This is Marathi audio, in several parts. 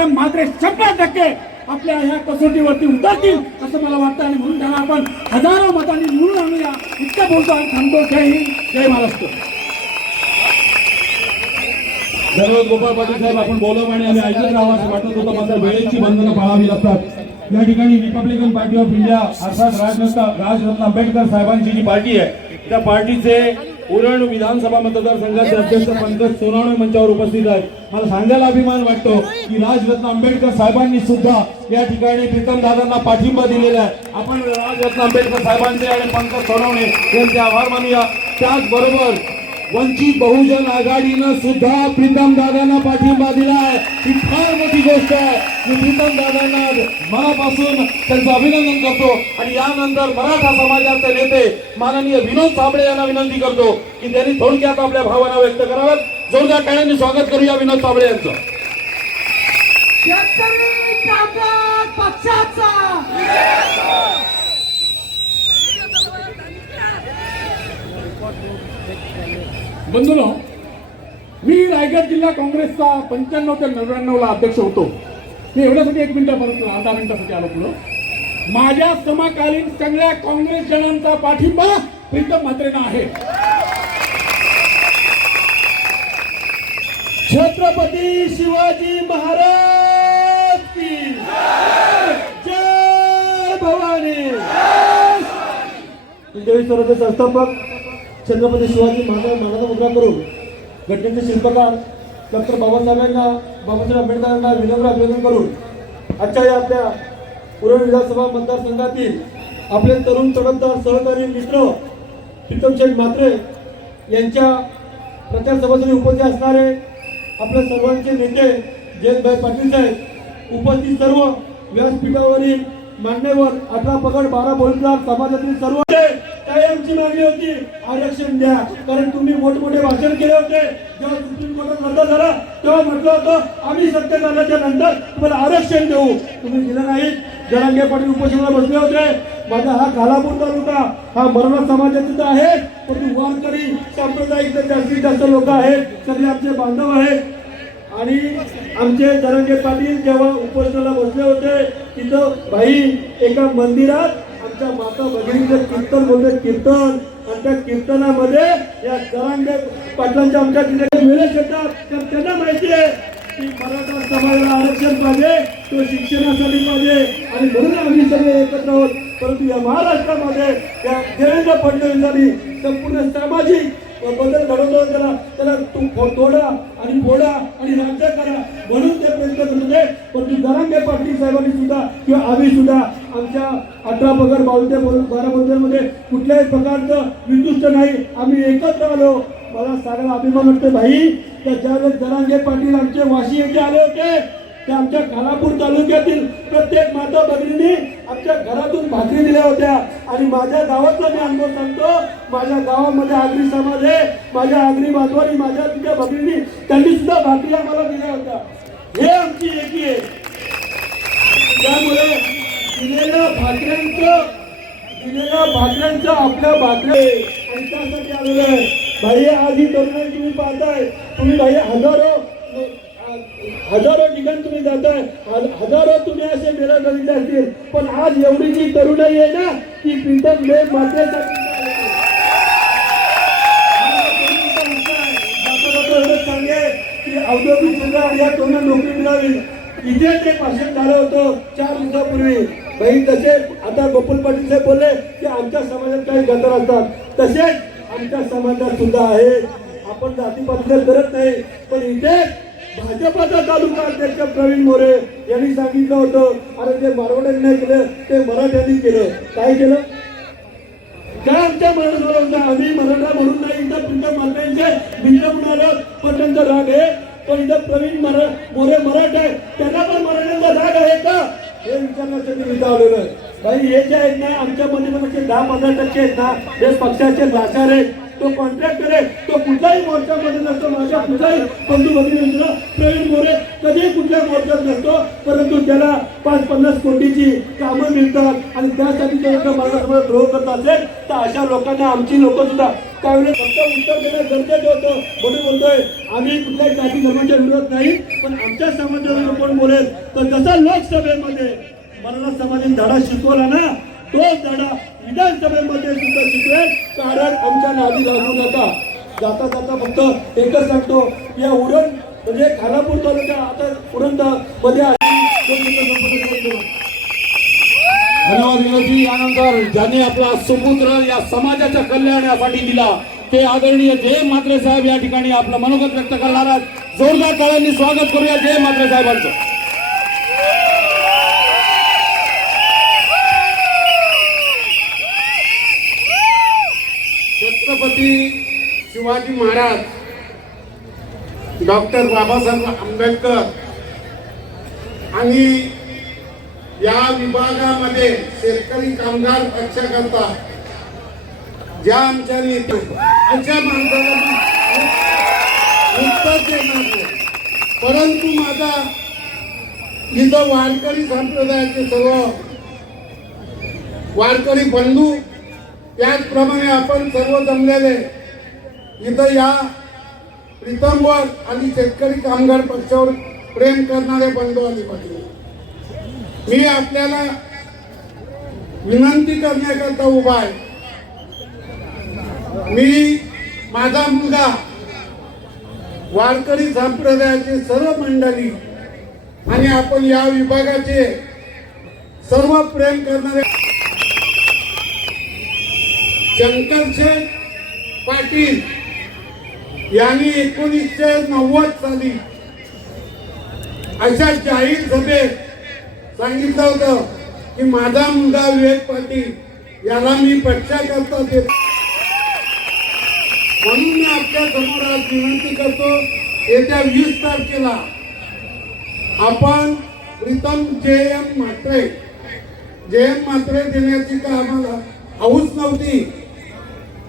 प्रीतम मात्र शंभर टक्के आपल्या ह्या कसोटीवरती उतरतील असं मला वाटतं. आणि म्हणून त्यांना आपण हजारो मतांनी निवडून आणूया. इतकं बोलतो आणि थांबतो. जय हिंद जय महाराष्ट्र. धन्यवाद गोपाळ पाटील साहेब. आपण बोलव आणि आम्ही ऐकत राहावं असं वाटत होतं. मात्र वेळेची बंधनं पाळावी लागतात. या ठिकाणी रिपब्लिकन पार्टी ऑफ इंडिया अर्थात राजरत्न राजरत्न आंबेडकर साहेबांची जी पार्टी आहे त्या पार्टीचे उरण विधानसभा मतदारसंघाचे अध्यक्ष पंकज सोनावणे मंचावर उपस्थित आहेत. मला सांगायला अभिमान वाटतो की राजरत्न आंबेडकर साहेबांनी सुद्धा या ठिकाणी प्रीतम दादांना पाठिंबा दिलेला आहे. आपण राजरत्न आंबेडकर साहेबांचे आणि पंकज सोनावणे यांचे आभार मानूया. त्याचबरोबर वंचित बहुजन आघाडीनं सुद्धा प्रीतम दादांना पाठिंबा आहे. ही फार मोठी गोष्ट आहे. मी प्रीतम दादांना मनापासून त्यांचं अभिनंदन करतो आणि यानंतर मराठा समाजाचे नेते माननीय विनोद साबळे यांना विनंती करतो की त्यांनी थोडक्यात आपल्या भावना व्यक्त कराव्यात. जोरदार टाळ्यांनी स्वागत करूया विनोद साबळे यांचं. शेतकरी पक्षाचा. बंधूनो मी रायगड जिल्हा काँग्रेसचा पंच्याण्णव ते नव्याण्णवला अध्यक्ष होतो. मी एवढ्यासाठी एक मिनिटापर्यंत परत अर्धा मिनिटासाठी आलो पुढं. माझ्या समकालीन सगळ्या काँग्रेस जणांचा पाठिंबा प्रीतम म्हात्रेंना आहे. छत्रपती शिवाजी महाराज की जय भवानी. संस्थापक छत्रपती शिवाजी महाराज महाराजा मुद्रा करून घटनेचे शिल्पकार डॉक्टर बाबासाहेबांना बाबासाहेब आंबेडकरांना विनम्र अभिनंदन करून आजच्या या आपल्या पुरण विधानसभा मतदारसंघातील आपले तरुण तडफदार सहकारी मित्र प्रीतम म्हात्रे यांच्या प्रचार सभासाठी उपस्थित असणारे आपल्या सर्वांचे नेते जयंतभाई पाटील साहेब उपस्थित सर्व व्यासपीठावरील मान्यवर अठरा पगड बारा बोलदार समाजातील सर्व काही आमची मागणी होती आरक्षण द्या. कारण तुम्ही मोठमोठे भाषण केले होते. जेव्हा सुप्रीम कोर्टात रद्द झाला तेव्हा म्हटलं होतं आम्ही सत्तेत आल्याच्यानंतर तुम्हाला आरक्षण देऊ. तुम्ही दिलं नाही. जरांगे पाटील उपोषणाला बसले होते. माझा हा खालापूर तालुका हा मराठा समाजाचा आहे परंतु वारकरी सांप्रदायिक जास्तीत जास्त लोक आहेत. सगळे आमचे बांधव आहेत. आणि आमचे जरंगे पाटील जेव्हा उपोषणाला बसले होते तिथं भाई एका मंदिरात आमच्या माता भगिनीचं कीर्तन बोलते कीर्तन. आणि त्या कीर्तनामध्ये या जरांगे पाटलांच्या आमच्या तिथे मिळत येतात. तर त्यांना माहिती आहे की मराठा समाजाला आरक्षण पाहिजे तो शिक्षणासाठी पाहिजे. आणि म्हणून आम्ही सगळे एकत्र आहोत. परंतु या महाराष्ट्रामध्ये या देवेंद्र फडणवीसांनी संपूर्ण सामाजिक बदल घडवतो त्याला त्याला तू तोडा आणि फोडा आणि राज्य करा म्हणून ते प्रयत्न करत होते. परंतु जरांगे पाटील साहेबांनी सुद्धा किंवा आम्ही सुद्धा आमच्या अठरा पगार बावते बारा मध्ये कुठल्याही प्रकारचं विदुष्ट नाही. आम्ही एकत्र आलो. मला सांगायला अभिमान वाटतं भाई. त्या ज्यावेळेस जरांगे पाटील आमचे वाशी येथे आले होते ते आमच्या खानापूर तालुक्यातील प्रत्येक माता भगिनींनी आमच्या घरातून भाकरी दिल्या होत्या. आणि माझ्या गावातला मी अनुभव सांगतो माझ्या गावामध्ये आगरी समाज आहे. माझ्या आगरी बांधवानी माझ्या तिच्या भगिनींनी त्यांनी सुद्धा भाकरी आम्हाला दिल्या होत्या. हे आमची एकी आहे. त्यामुळे दिलेल्या भाकऱ्यांचं दिलेल्या भाकऱ्यांचं आपल्या भाकऱ्या आणि त्यासाठी आलेलं आहे. भाई आज ही तरुणाई तुम्ही पाहताय. तुम्ही भाई हजारो हजारो ठिकाण तुम्ही जाताय. हजारो तुम्ही असे मेळा बघितले असतील. पण आज एवढी जी तरुणाई आहे ना ती प्रीतम मेघ मातेसाठी की औद्योगिक क्षेत्रात या तरुणांना नोकरी मिळावी इथे ते भाषण झालं होतं चार दिवसापूर्वी. बाई तसे आता गोकुल पाटील साहेब बोलले की आमच्या समाजात काही गदर असतात. तसेच आमच्या समाजात सुद्धा आहे आपण जातीपातीचं करत नाही. पण इथे भाजपाचा तालुका अध्यक्ष प्रवीण मोरे यांनी सांगितलं होतं. अरे ते मारवाड्यांनी केलं ते मराठ्यांनी केलं. काय केलं? काय आमच्या मराठा आम्ही मराठा म्हणून नाही इथं तुमच्या मालकांचे भिन्न म्हणाल पण त्यांचा राग आहे. पण इथं प्रवीण मरा मोरे मराठा आहे. त्यांना पण मराठ्यांचा राग आहे का? हे विचारण्यासाठी इथं आलेलो आहे. भाई हे जे आहेत ना आमच्या मध्ये दहा पंधरा टक्के आहेत ना हे पक्षाचे लाचार आहेत. तो कॉन्ट्रॅक्टर आहे तो कुठल्याही मोर्चामध्ये नसतो माझ्या कुठलाही बंधू भगिनी प्रवीण मोरे कधीही कुठल्या मोर्चात नसतो परंतु त्याला पाच पन्नास कोटीची कामं मिळतात आणि त्यासाठी जर माझ्यासमोर द्रोह करत असेल तर अशा लोकांना आमची लोक सुद्धा त्यावेळेस फक्त उत्तर देणं गरजेचं होतं. म्हणून बोलतोय आम्ही कुठल्याही जाती धर्माच्या विरोध नाही पण आमच्या समाजावर कोण बोलेल तर जसा लोकसभेमध्ये मला समाजाने धडा शिकवला ना तोच धडा विधानसभेमध्ये सुद्धा शिकवेल. कारण आमच्या नावी लागू नका. जाता जाता फक्त एकच सांगतो या उरण म्हणजे खानापूर तालुका आता उरणमध्ये धन्यवाद विनोदजी यानंतर ज्यांनी आपला सुपुत्र या समाजाच्या कल्याणासाठी दिला ते आदरणीय जय म्हात्रे साहेब या ठिकाणी आपलं मनोगत व्यक्त करणार आहेत. जोरदार टाळ्यांनी स्वागत करूया जय म्हात्रे साहेबांचं. छत्रपती शिवाजी महाराज डॉक्टर बाबासाहेब आंबेडकर आणि या विभागामध्ये शेतकरी कामगार पक्षाकरता ज्या आमच्या नेते अशा माणसाला उत्तर देणार परंतु माझा इथं वारकरी संप्रदायाचे सर्व वारकरी बंधू त्याचप्रमाणे आपण सर्व जमलेले इथं या प्रीतमवर आणि शेतकरी कामगार पक्षावर प्रेम करणारे बंधू आणि पाटील मी आपल्याला विनंती करण्याकरता उभा आहे. मी माझा मुलगा वारकरी संप्रदायाचे सर्व मंडळी आणि आपण या विभागाचे सर्व प्रेम करणारे शंकरशेठ पाटील यांनी एकोणीसशे नव्वद साली अशा जाहीर सभेत सांगितलं होतं की माझा मुलगा विवेक पाटील याला मी पक्षाकरता देत म्हणून मी आपल्यासमोर आज विनंती करतो येत्या वीस तारखेला आपण प्रीतम जे एम म्हात्रे जे एम म्हात्रे देण्याची का आम्हाला हौस नव्हती.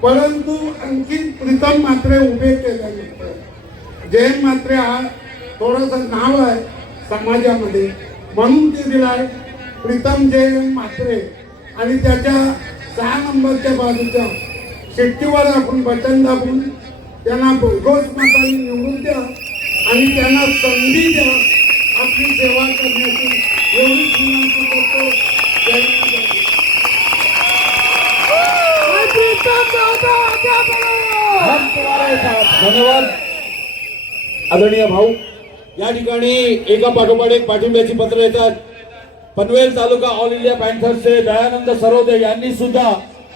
परंतु आणखी प्रीतम मात्रे उभे केल्यानंतर जयंत मात्रे हा थोडंसं नाव आहे समाजामध्ये. म्हणून ते दिलाय प्रीतम जयंत मात्रे. आणि त्याच्या सहा नंबरच्या बाजूच्या शेट्टीवर आपण बटन दाबून त्यांना भोगोस माताने निवडून द्या आणि त्यांना संधी द्या. आपली सेवा करण्याची एवढीच विनंती करतो. जय हिंद. धन्यवाद. आदरणीय भाऊ या ठिकाणी एका पाठोपाठ एक पाठिंब्याची पत्र येतात. पनवेल तालुका ऑल इंडिया पॅन्थर्सचे दयानंद सरोदे यांनी सुद्धा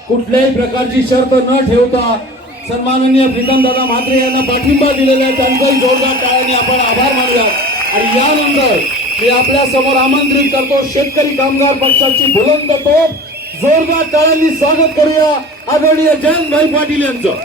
कुठल्याही प्रकारची शर्त न ठेवता सन्माननीय प्रीतम दादा म्हात्रे यांना पाठिंबा दिलेला आहे. त्यांचाही जोरदार टाळ्यांनी आपण आभार मानूया आणि यानंतर मी आपल्यासमोर आमंत्रित करतो शेतकरी कामगार पक्षाची बुलंद तोप जोरदार टाळ्यांनी स्वागत करूया आदरणीय जयंतभाई पाटील यांचं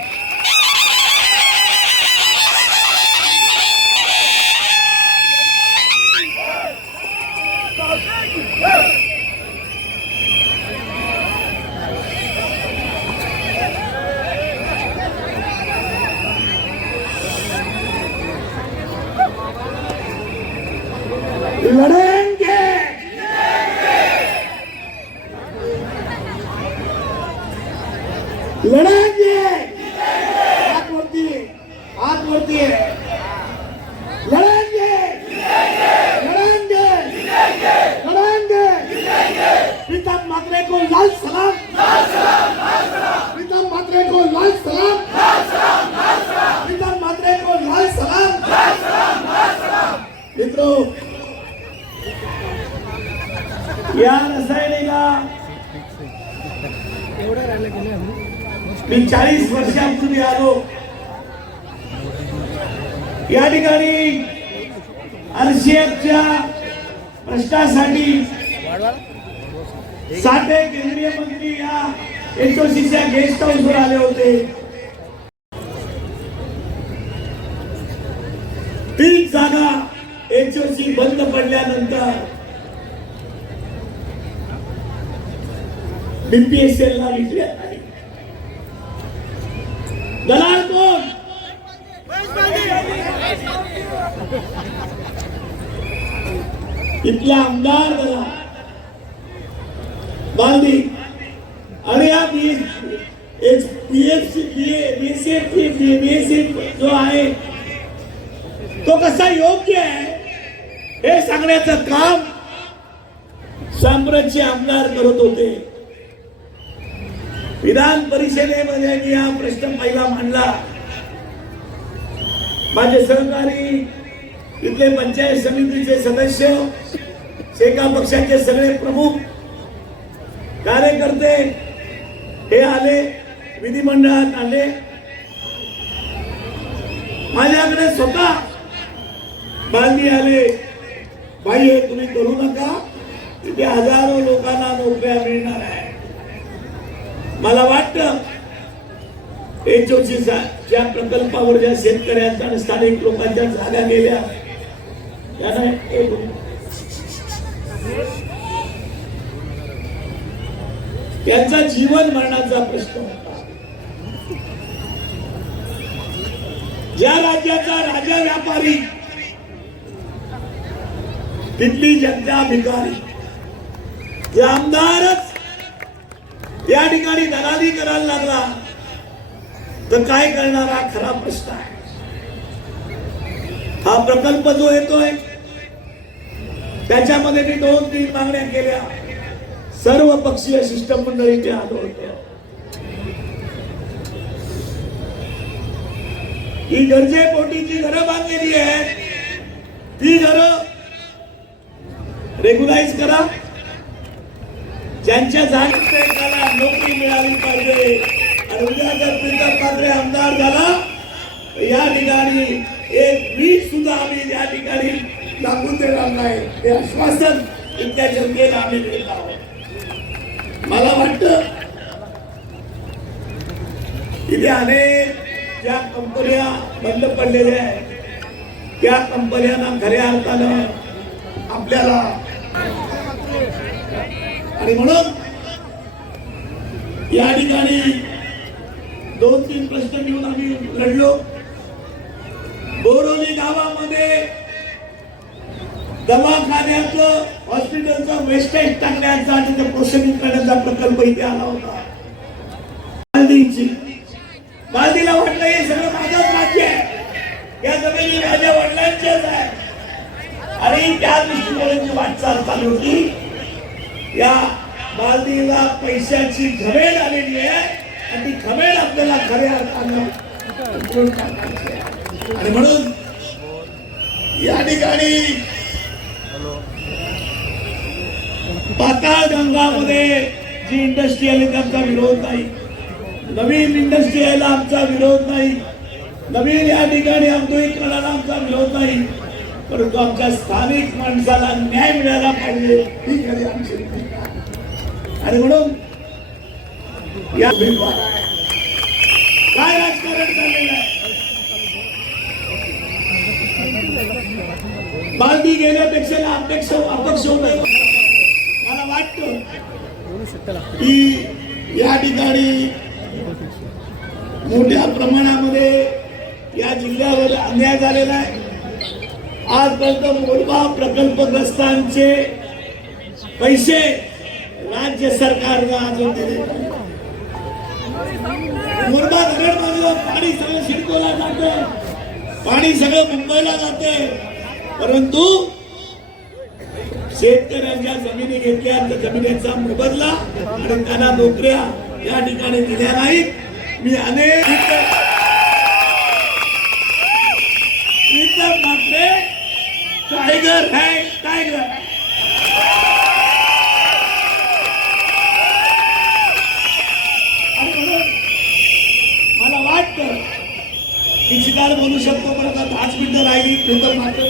लढेंगे लढेंगे हात वरती हात वरती लढेंगे लढेंगे लढेंगे प्रीतम मात्रे को लाल सलाम प्रीतम मात्रे को लाल सलाम प्रीतम मात्रे को लाल सलाम मित्रों या रसायनीला मी चाळीस वर्षापूर्वी आलो. या ठिकाणी आरसीएफच्या प्रश्नासाठी साठे केंद्रीय मंत्री या एचओसीच्या गेस्ट हाऊसवर आले होते. तीच जागा एचओसी बंद पडल्यानंतर बीपीएसएल ला विकण्यात दलाल कोण? इथला आमदार दलाल. बांधी आणि या बीएससी बीएससी बीएससी जो आहे तो कसा योग्य आहे हे सांगण्याचं काम साम्राज्य आमदार करत होते. विधान परिषदेमध्ये मी हा प्रश्न पहिला मांडला. माझे सहकारी इथले पंचायत समितीचे सदस्य शेका पक्षाचे सगळे प्रमुख कार्यकर्ते हे आले विधिमंडळात आले. माझ्याकडे स्वतः बांधणी आले भाई हे तुम्ही करू नका. तिथे हजारो लोकांना नोकऱ्या मिळणार आहे मला वाटतं एचओसी ज्या प्रकल्पावर ज्या शेतकऱ्यांच्या आणि स्थानिक लोकांच्या जागा गेल्या त्यांना त्यांचा जीवन मरणाचा प्रश्न होता. ज्या राज्याचा राजा व्यापारी तिथली जनता भिकारी जे आमदारच या ठिकाणी दलाली करायला लागला. तर काय करणार? हा खरा प्रश्न आहे. हा प्रकल्प जो येतोय त्याच्यामध्ये मी दोन तीन मागण्या केल्या. सर्व पक्षीय शिष्टमंडळी ते आलो होतो ही गरजेपोटी जी घरं बांधलेली आहेत. ती घरं रेग्युलाइज करा. ज्यांच्या जागेत त्याला नोकरी मिळाली पाहिजे. आणि उद्या जर प्रीतम पात्रे आमदार झाला या ठिकाणी एक वीज सुद्धा आम्ही या ठिकाणी लागू देणार नाही. हे आश्वासन इतक्या जनतेला आम्ही देत आहोत. मला वाटतं इथे अनेक ज्या कंपन्या बंद पडलेल्या आहेत त्या कंपन्यांना खऱ्या अर्थानं आपल्याला आणि म्हणून या ठिकाणी दोन तीन प्रश्न घेऊन आम्ही लढलो. बोरोली गावामध्ये दवाखान्याचं हॉस्पिटलचं वेस्टेज टाकण्याचा आणि त्या प्रोसेसिंग करण्याचा प्रकल्प इथे आला होता. बालदीची गांधीला वाटलं हे सगळं माझंच राज्य आहे. या जमिनी माझ्या वडिलांच्याच आहे. आणि त्या दृष्टिकोनाची वाटचाल चालू होती. या बालदीला पैशाची घमेल आलेली आहे आणि ती घमेल आपल्याला खऱ्या अर्थानं आहे. आणि म्हणून या ठिकाणी पाताळ गंगामध्ये जी इंडस्ट्री आली त्यांचा विरोध नाही नवीन इंडस्ट्री यायला आमचा विरोध नाही नवीन या ठिकाणी औद्योगिकरणाला आमचा विरोध नाही परंतु आमच्या स्थानिक माणसाला न्याय मिळाला पाहिजे ही खरी आमची. आणि म्हणून या. काय राजकारण चाललेलं आहे बालदी गेल्यापेक्षा अपेक्ष अपक्ष होते मला वाटतं की या ठिकाणी मोठ्या प्रमाणामध्ये या जिल्ह्यावर अन्याय झालेला आहे आजपर्यंत मोडबा प्रकल्पग्रस्तांचे पैसे राज्य सरकारनं अजून दिले. नाही. धरण धरणमध्ये पाणी सगळं शिरकोला जातं. पाणी सगळं मुंबईला जाते. परंतु शेतकऱ्यांच्या जमिनी घेतल्या त्या जमिनीचा मोबदला आणि त्यांना नोकऱ्या या ठिकाणी दिल्या नाहीत. मी अनेक इतर ठाकरे टायगर है टायगर. मला वाटत मी शिकार बोलू शकतो पण आता पाच मिनिटं राहिली प्रीतम मात्र